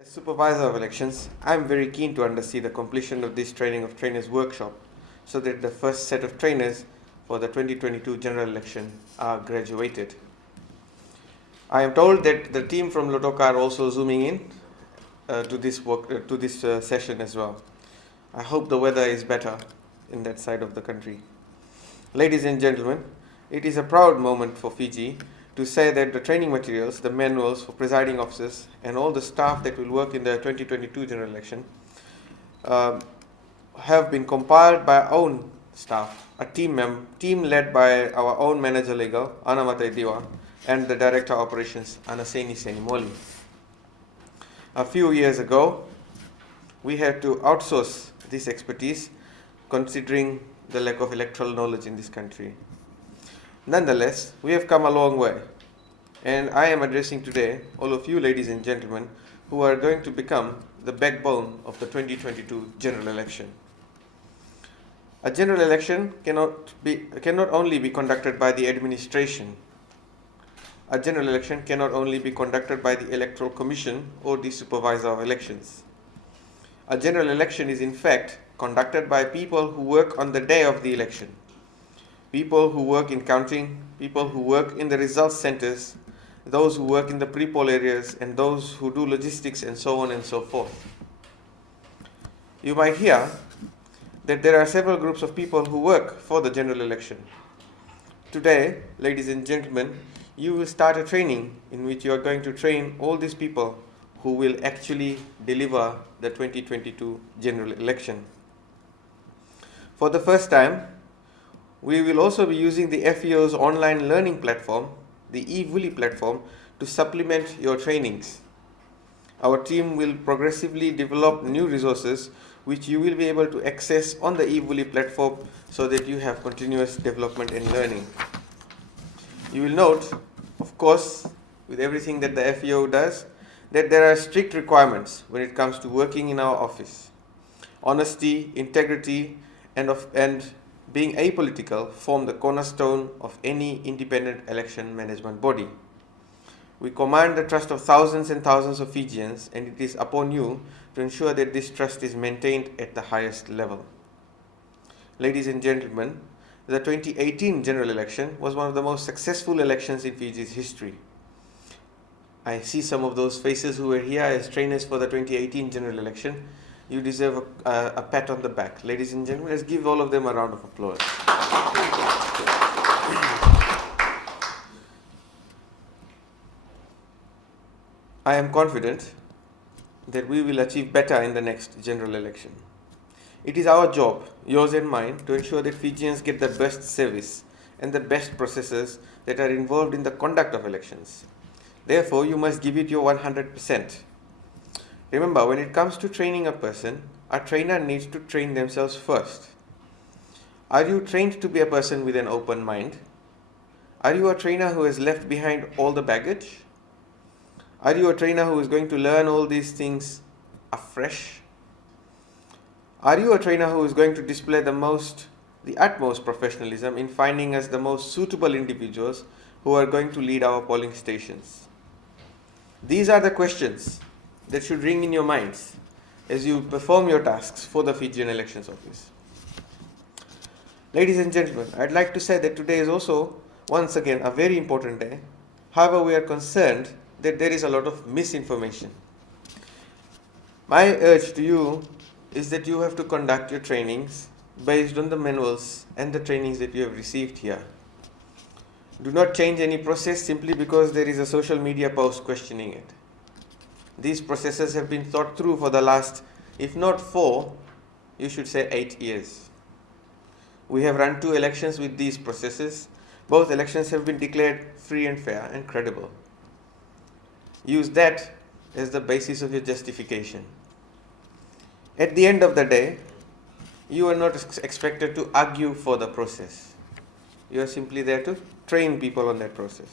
As Supervisor of Elections, I am very keen to undersee the completion of this training of trainers workshop so that the first set of trainers for the 2022 general election are graduated. I am told that the team from Lotoka are also zooming in to this session as well. I hope the weather is better in that side of the country. Ladies and gentlemen, it is a proud moment for Fiji to say that the training materials, the manuals for presiding officers and all the staff that will work in the 2022 general election have been compiled by our own staff, a team led by our own manager legal, Anamate Diwa, and the director of operations, Anaseni Senimoli. A few years ago, we had to outsource this expertise considering the lack of electoral knowledge in this country. Nonetheless, we have come a long way, and I am addressing today all of you ladies and gentlemen who are going to become the backbone of the 2022 general election. A general election cannot only be conducted by the administration. A general election cannot only be conducted by the Electoral Commission or the Supervisor of Elections. A general election is in fact conducted by people who work on the day of the election. People who work in counting, people who work in the results centers, those who work in the pre-poll areas, and those who do logistics and so on and so forth. You might hear that there are several groups of people who work for the general election. Today, ladies and gentlemen, you will start a training in which you are going to train all these people who will actually deliver the 2022 general election. For the first time, we will also be using the FEO's online learning platform, the eWoolly platform, to supplement your trainings. Our team will progressively develop new resources which you will be able to access on the eWoolly platform so that you have continuous development and learning. You will note, of course, with everything that the FEO does, that there are strict requirements when it comes to working in our office. Honesty, integrity, and being apolitical form the cornerstone of any independent election management body. We command the trust of thousands and thousands of Fijians, and it is upon you to ensure that this trust is maintained at the highest level. Ladies and gentlemen, the 2018 general election was one of the most successful elections in Fiji's history. I see some of those faces who were here as trainers for the 2018 general election. You deserve a pat on the back. Ladies and gentlemen, let's give all of them a round of applause. I am confident that we will achieve better in the next general election. It is our job, yours and mine, to ensure that Fijians get the best service and the best processes that are involved in the conduct of elections. Therefore, you must give it your 100%. Remember, when it comes to training a person, a trainer needs to train themselves first. Are you trained to be a person with an open mind? Are you a trainer who has left behind all the baggage? Are you a trainer who is going to learn all these things afresh? Are you a trainer who is going to display the utmost professionalism in finding us the most suitable individuals who are going to lead our polling stations? These are the questions that should ring in your minds as you perform your tasks for the Fijian Elections Office. Ladies and gentlemen, I'd like to say that today is also, once again, a very important day. However, we are concerned that there is a lot of misinformation. My urge to you is that you have to conduct your trainings based on the manuals and the trainings that you have received here. Do not change any process simply because there is a social media post questioning it. These processes have been thought through for the last, if not 4, you should say 8 years. We have run 2 elections with these processes. Both elections have been declared free and fair and credible. Use that as the basis of your justification. At the end of the day, you are not expected to argue for the process. You are simply there to train people on that process.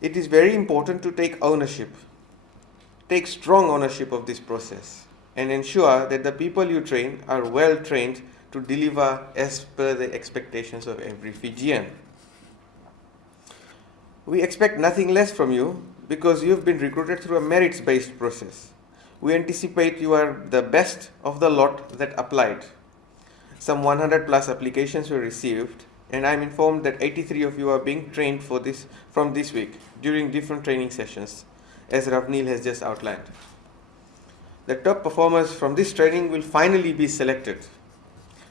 It is very important to take ownership, take strong ownership of this process, and ensure that the people you train are well trained to deliver as per the expectations of every Fijian. We expect nothing less from you because you've been recruited through a merits-based process. We anticipate you are the best of the lot that applied. Some 100 plus applications were received, and I'm informed that 83 of you are being trained from this week during different training sessions, as Ravneel has just outlined. The top performers from this training will finally be selected.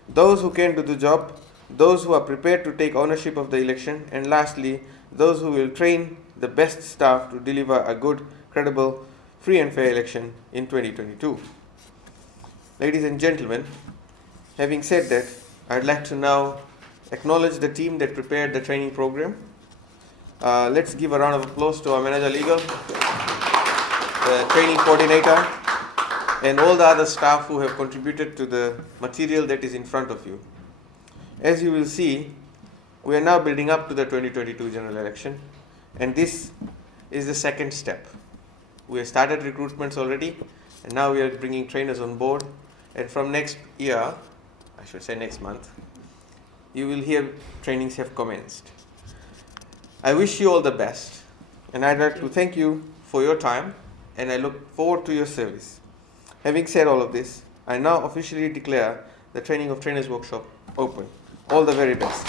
Those who can do the job, those who are prepared to take ownership of the election, and lastly, those who will train the best staff to deliver a good, credible, free and fair election in 2022. Ladies and gentlemen, having said that, I'd like to now acknowledge the team that prepared the training program. Let's give a round of applause to our manager legal, the training coordinator, and all the other staff who have contributed to the material that is in front of you. As you will see, we are now building up to the 2022 general election, and this is the second step. We have started recruitments already, and now we are bringing trainers on board, and from next year, I should say next month, you will hear trainings have commenced. I wish you all the best, and I'd like to thank you for your time, and I look forward to your service. Having said all of this, I now officially declare the Training of Trainers workshop open. All the very best.